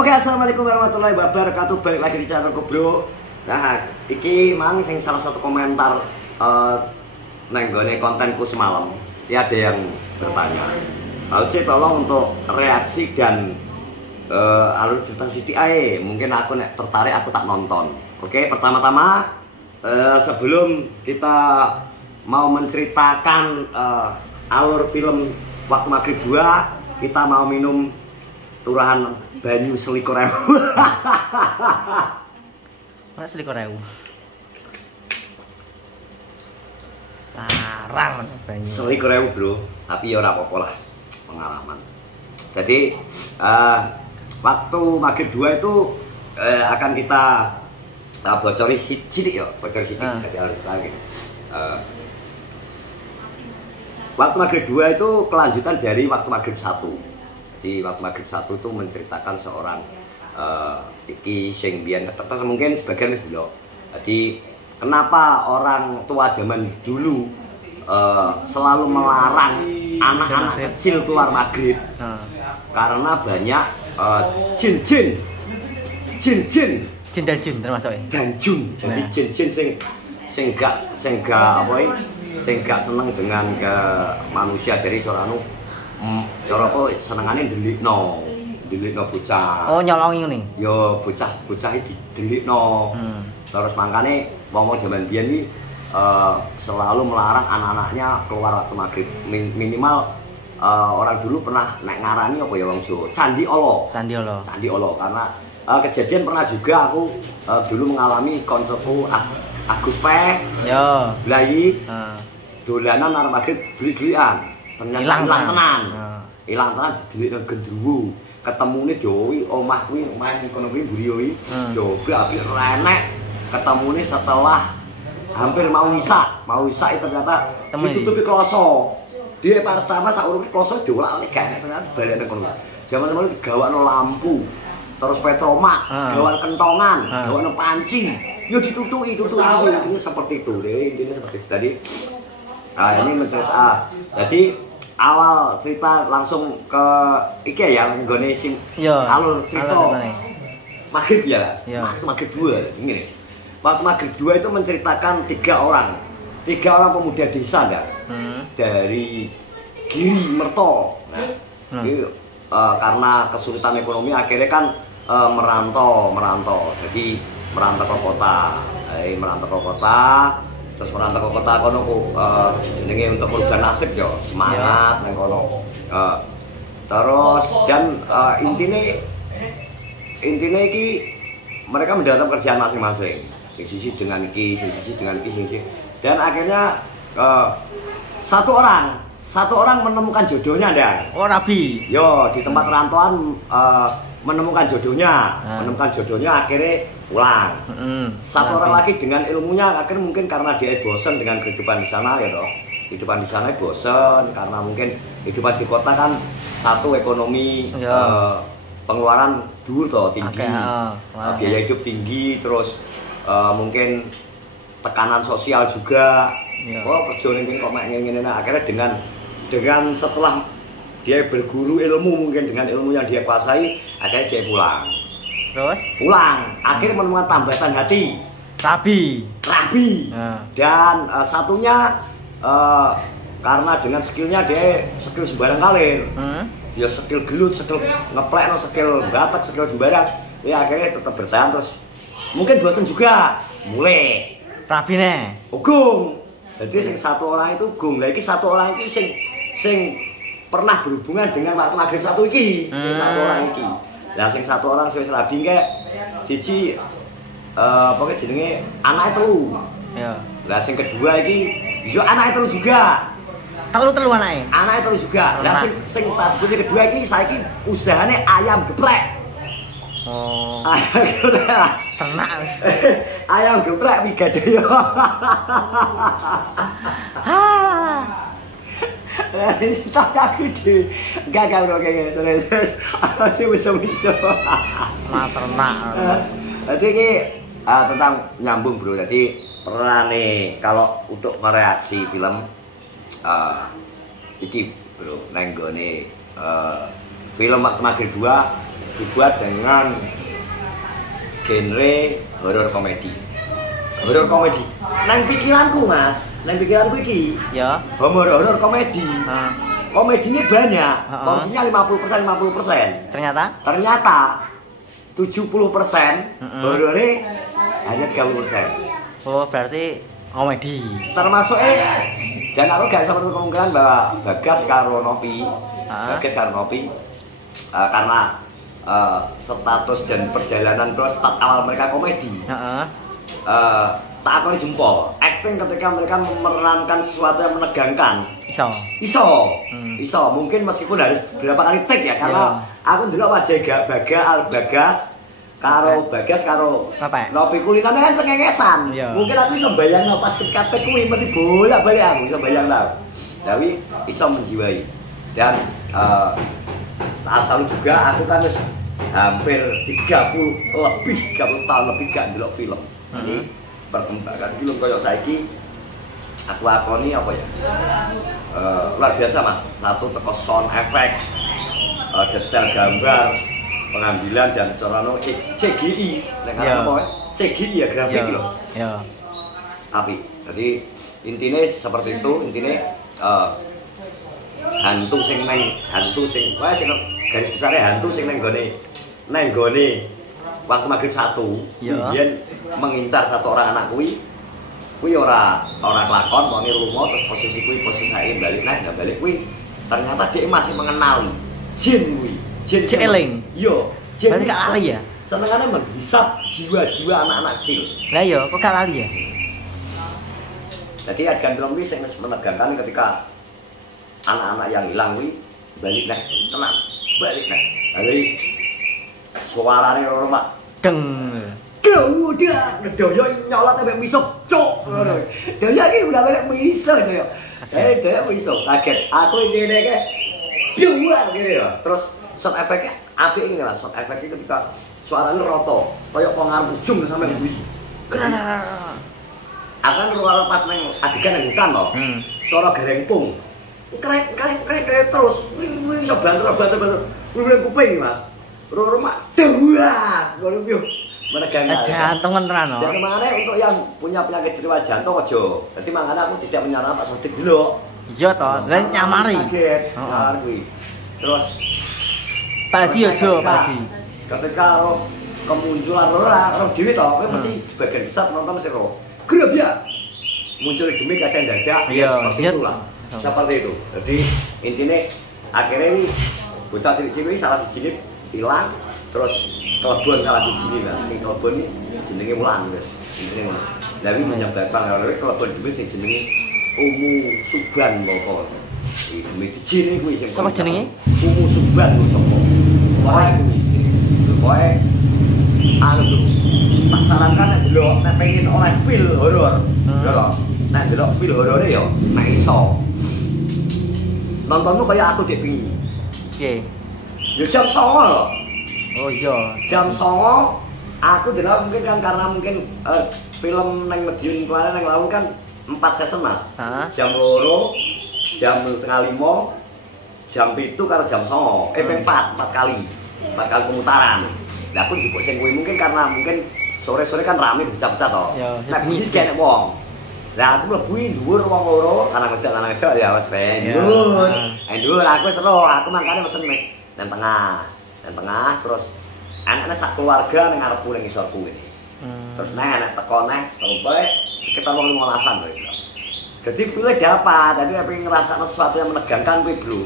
Oke, assalamualaikum warahmatullahi wabarakatuh. Balik lagi di channelku, bro. Nah, iki mang sing salah satu komentar nenggone kontenku semalam. Ya ada yang bertanya, Auce tolong untuk reaksi dan alur cerita Siti ae. Mungkin aku nek tertarik aku tak nonton. Oke, pertama-tama sebelum kita mau menceritakan alur film Waktu Maghrib 2, kita mau minum turahan banyu selikur ewu. Mana selikur ewu? Larang banyu. Selikur ewu, bro. Tapi ya ora apa-apa lah, pengalaman. Jadi Waktu Maghrib 2 itu akan kita bocori sidik ya, bocori sidik. Jadi harus kita Waktu Maghrib 2 itu kelanjutan dari Waktu Maghrib 1. Di Waktu Maghrib 1 itu menceritakan seorang iki sing biyen mungkin sebagian wis delok. Jadi kenapa orang tua zaman dulu selalu melarang anak-anak kecil keluar maghrib? Karena banyak jin-jin dan jin termasuk ya? Dan jun. Jadi jin-jin sing gak apa gak seneng dengan ke manusia. Jadi cara cara apa senengane ndelikno bocah. Oh, nyolongi ngene. Ya bocah iki didelikno. Terus makane wong-wong jaman biyen iki selalu melarang anak-anaknya keluar waktu maghrib. Minimal orang dulu pernah nek ngarani apa ya wong Jawa, Candi Olo. Karena kejadian pernah juga aku dulu mengalami koncoku Agus Peh. Ya. Blayi. Dolanan arep maghrib dulik-dulikan. Ternyata hilang tenan. Hilang tenan didelikno gendruwo. Ketemune Dewi omah kuwi main kono kuwi mburi kuwi. Coba apik renek ketemune setelah hampir mau isak ternyata ditutupi kloso. Dia pertama saurunge kloso diolak oleh gak ternyata balekne kono. Zaman dulu digawakno lampu. Terus petromak, gawan kentongan, gawan panci. Yo ditutuki ini seperti itu. Intinya seperti itu. Tadi ini mencerita. Jadi awal cerita langsung ke iki ya nggone sing alur cerita Maghrib ya. Waktu Maghrib 2 gini. Waktu Maghrib 2 itu menceritakan tiga orang pemuda desa enggak? Dari Giri Merto. Nah, karena kesulitan ekonomi akhirnya kan merantau. Jadi merantau ke kota. Terus merantau ke kota kono jenenge untuk merubah nasib yo, semangat nang kono. Terus dan intine iki mereka mendapat kerjaan masing-masing. Sisi dengan iki. Dan akhirnya satu orang menemukan jodohnya, Dan. Oh, Nabi. Yo, di tempat rantauan menemukan jodohnya akhirnya pulang. Satu orang lagi dengan ilmunya akhirnya mungkin karena dia bosan dengan kehidupan di sana ya toh. Kehidupan di sana bosan karena mungkin kehidupan di kota kan satu ekonomi pengeluaran dhuwur toh tinggi. Biaya hidup tinggi terus mungkin tekanan sosial juga. Oh, kerja ning kok mek ngene akhirnya dengan setelah dia berguru ilmu mungkin dengan ilmu yang dia kuasai akhirnya dia pulang. Akhirnya menemukan tambatan hati Rabi. Dan satunya karena dengan skillnya dia skill sembarang kalir. Ya skill gelut, skill ngeplek, skill batak, skill sembarang. Ya akhirnya tetap bertahan terus mungkin bosan juga mulai Rabi nih gung. Jadi satu orang itu gung lagi, satu orang itu sing pernah berhubungan dengan Waktu Maghrib 1 iki. Satu orang iki. Lah sing satu orang wis rabi kek siji pokoke jenenge anake telu. Ya. Lah sing kedua iki yo anake telu juga. Telu anake. Anake telu juga. Lah sing pas kedua iki saiki usahane ayam geprek. Oh. Tenak. Ayam geprek Wigadeyo. Tak aku deh, gak bro kayak serius, masih bisa. Ternak. Jadi ini tentang nyambung bro. Jadi pernah nih kalau untuk mereaksi film iki bro, nenggone film Waktu Maghrib 2 dibuat dengan genre horor komedi. Horor komedi. Nang pikiranku Mas, nang pikiranku iki. Ya. Horor komedi. Komedinya banyak. Porsinya 50% 50%. Ternyata 70% horornya hanya 30%. Oh, berarti komedi. Termasuk dan aku gak bisa menutup kemungkinan bahwa Bagas karo Nopi, karena status dan perjalanan terus start awal mereka komedi. Tak akoni jempol. Acting ketika mereka memerankan sesuatu yang menegangkan. Iso. Mungkin meskipun harus berapa kali take ya, karena aku ndelok wajah Bagas karo Nopi kulitannya kan cengengesan. Mungkin aku iso bayangno pas ketika take kuwi mesti bolak-balik aku iso bayang tau. Tapi iso menjiwai. Dan asal juga aku kan wis hampir 30 tahun lebih gak ndelok film. Jadi perkembangan film kayak saiki aku akoni apa ya? Luar biasa Mas. Satu teko sound effect, detail gambar, pengambilan dan corano CGI. Nek apa? CGI ya grafik lho. Ya. Api. Jadi intinya seperti itu, hantu sing garis besarnya hantu sing neng gone waktu maghrib 1 kemudian mengincar satu orang anak kuwi ora kelakon mau nirumo terus posisi saya balik kuwi ternyata dia masih mengenali jin eling berarti gak lali ya senengannya menghisap jiwa-jiwa anak-anak kecil lah iya kok gak lali ya jadi adegan film ini sangat menegangkan ketika anak-anak yang hilang kuwi balik jadi suaranya orang deng udah Daya nyolot sampai misok cok Daya ini udah banyak misok Daya misok kaget aku ini kayak biuan gitu ya terus sound effect-nya api ini lah sound effect-nya ketika suaranya roto kayak pengaruh ujung sampai bunyi akan keluar pas neng adegan yang hutan loh suara gerengpung krek terus bisa bantu kuping Mas rumah dua ngono menegangkan jantung tenan jangan mana untuk yang punya penyakit jiwa jantung aja jadi makanya aku tidak menyarankan Pak Sodik dulu iya toh lan nyamari terus padi aja padi ketika kemunculan roh dhewe toh kowe mesti sebagian besar penonton mesti roh grab ya muncul demi kadang dadak seperti itulah seperti itu jadi intinya akhirnya ini bocah cilik-cilik salah siji hilang terus kelebon salah siji lah sing kelebon iki jenenge Wulan guys intine ngono lha iki menyebabkan kelebon dhewe sing jenenge Umu Suban moko iki demi dijine kuwi sing sapa jenenge Umu Suban kuwi sapa wae pokoke anu tak sarankan nek delok nek pengen oleh feel horor lho nek delok feel horore ya nek iso nontonmu kayak aku dek wingi piye ya jam 09.00 lho. Oh iya. Jam 09.00 aku delok mungkin kan karena mungkin film nang Medion kemarin nang lalu kan 4 season Mas. Jam 2, jam 4:30, jam 7 karo jam 09.00. 4 kali pemutaran. Lah pun juga sing kuwi mungkin karena mungkin sore-sore kan rame dicap-cap to. Nek bengi kene wong. Lah aku mlebu dhuwur wong loro, lanang wedok ya wis ben. Dhuwur aku wis ero, aku mangkane pesen nang tengah terus anaknya sak keluarga nang ngarepku ning isorku ini. Terus nek teko sampai sekitar 15-an lho. Jadi pilih dapat, jadi pengen ngerasa sesuatu yang menegangkan kuwi, Bro.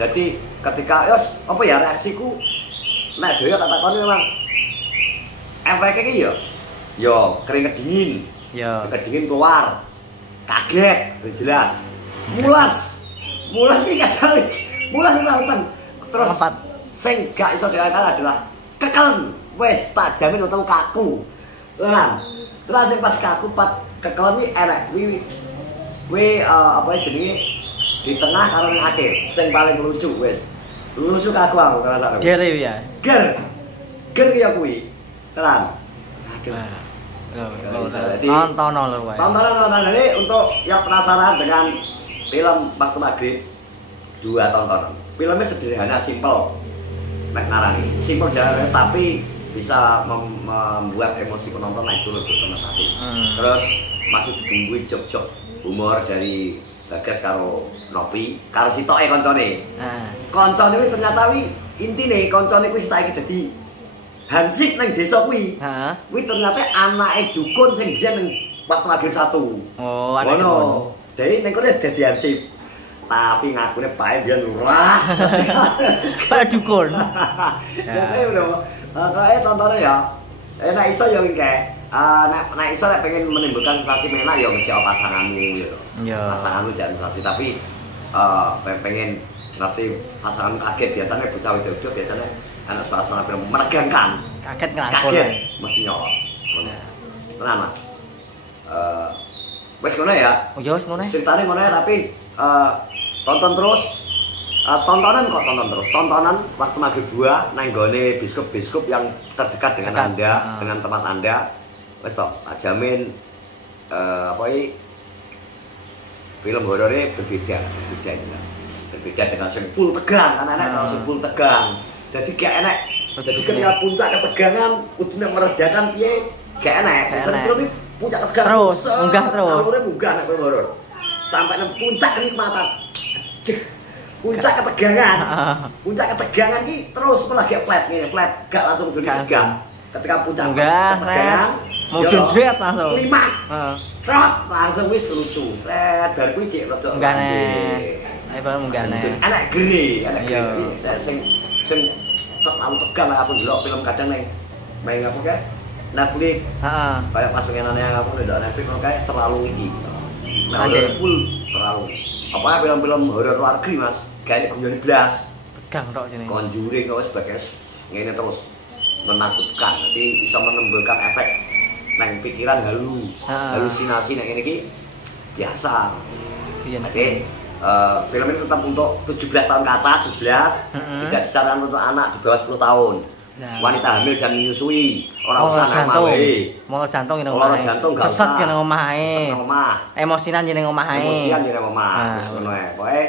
Jadi ketika apa ya reaksiku nek dhewe tak takoni memang efeknya iki ya keringet dingin. Keringet dingin keluar. Kaget, jelas. Mulas iki kadang mulas lautan. Terus sing gak iso diangkat adalah kekelen. Wes tak jamin ketemu kaku. Lan. Terus sing pas kaku kekelen iki enek kuwi apa jenenge di tengah karo ning akhir. Sing paling lucu wes. Lucu kaku aku ngrasakno. Ger ya. Ger ya kuwi. Lan. Aduh. Tonton lho wae. Tontonan ini untuk yang penasaran dengan film Waktu Maghrib 2 tontonan. Filmnya sederhana, simpel. nek ngarani. Simpel jalannya tapi bisa membuat emosi penonton naik turun berkonotasi. Terus masih ditungguin jok-jok humor dari Bagas karo Nopi, karo sitoke koncone. Koncone kuwi ternyata kuwi intine koncone kuwi saiki dadi hansip nang desa kuwi. Kuwi ternyata anake dukun sing biyen ning waktu maghrib 1. Oh, anake dukun. Dadi ning kene dadi hansip. Tapi ngakune bae biyen lurah. Pak dukun. Ya lho. Kae tontonane ya. Nek iso ya engke. Nek iso nek pengen menimbulkan sensasi menak ya ngejak pasanganmu gitu. Iya. Pasanganmu jangan sensasi tapi pengen ngerti pasangan kaget biasanya bocah wedok biasanya anak suasana film menegangkan. Kaget ngelakon. Kaget mesti nyolot. Tenan Mas. Wes ngono ya. Oh ya wis ngono. Ceritane ngono ya tapi tonton terus. Tontonan kok tonton terus. Tontonan waktu maghrib 2 nang gone biskup-biskup yang terdekat dengan Anda, dengan tempat Anda. Wes tok, jamin apa iki film horornya berbeda jelas. Berbeda dengan sing full tegang, kan enak kalau sing full tegang. Jadi gak enak. Jadi ketika puncak ketegangan kudune meredakan piye gak enak. Misalnya film iki puncak tegang terus, munggah terus. Alure munggah nek film horor. Sampai nang puncak kenikmatan. Puncak ketegangan. Puncak ketegangan iki terus lagi flat ngene, flat gak langsung tegang. Ketika puncak ketegangan mudun jret langsung. Lima. Trot langsung wis lucu. Sret bar kuwi cek rada. Enggane. Ayo baru enggane. Anak gere, anak gere. Sing terlalu tegang aku ndelok film kadang ning main apa kae? Netflix. Heeh. Kayak pas pengenane aku ndelok Netflix kok kae terlalu iki. Nah, full terlalu. Apa film-film horor luar negeri, Mas? Kayak guyon blas. Tegang tok jenenge. Conjuring kok sebagai ngene terus menakutkan. Nanti bisa menimbulkan efek nang pikiran halusinasi nang ngene iki biasa. Oke. Film ini tetap untuk 17 tahun ke atas, 11. Tidak disarankan untuk anak di bawah 10 tahun. Wanita hamil dan menyusui, orang usah nang wae. Mau jantung ning omah. Jantung gak usah. Sesek ning omahe. Emosinan ning omahe. Emosian ning omah. Wis ngono ae. Pokoke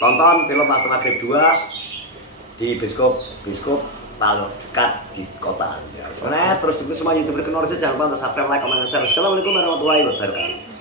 tonton film Waktu Maghrib 2 di Biskop paling dekat di kota Anda. Terus juga semua YouTuber kenal jangan lupa untuk subscribe, like, comment, dan share. Assalamualaikum warahmatullahi wabarakatuh.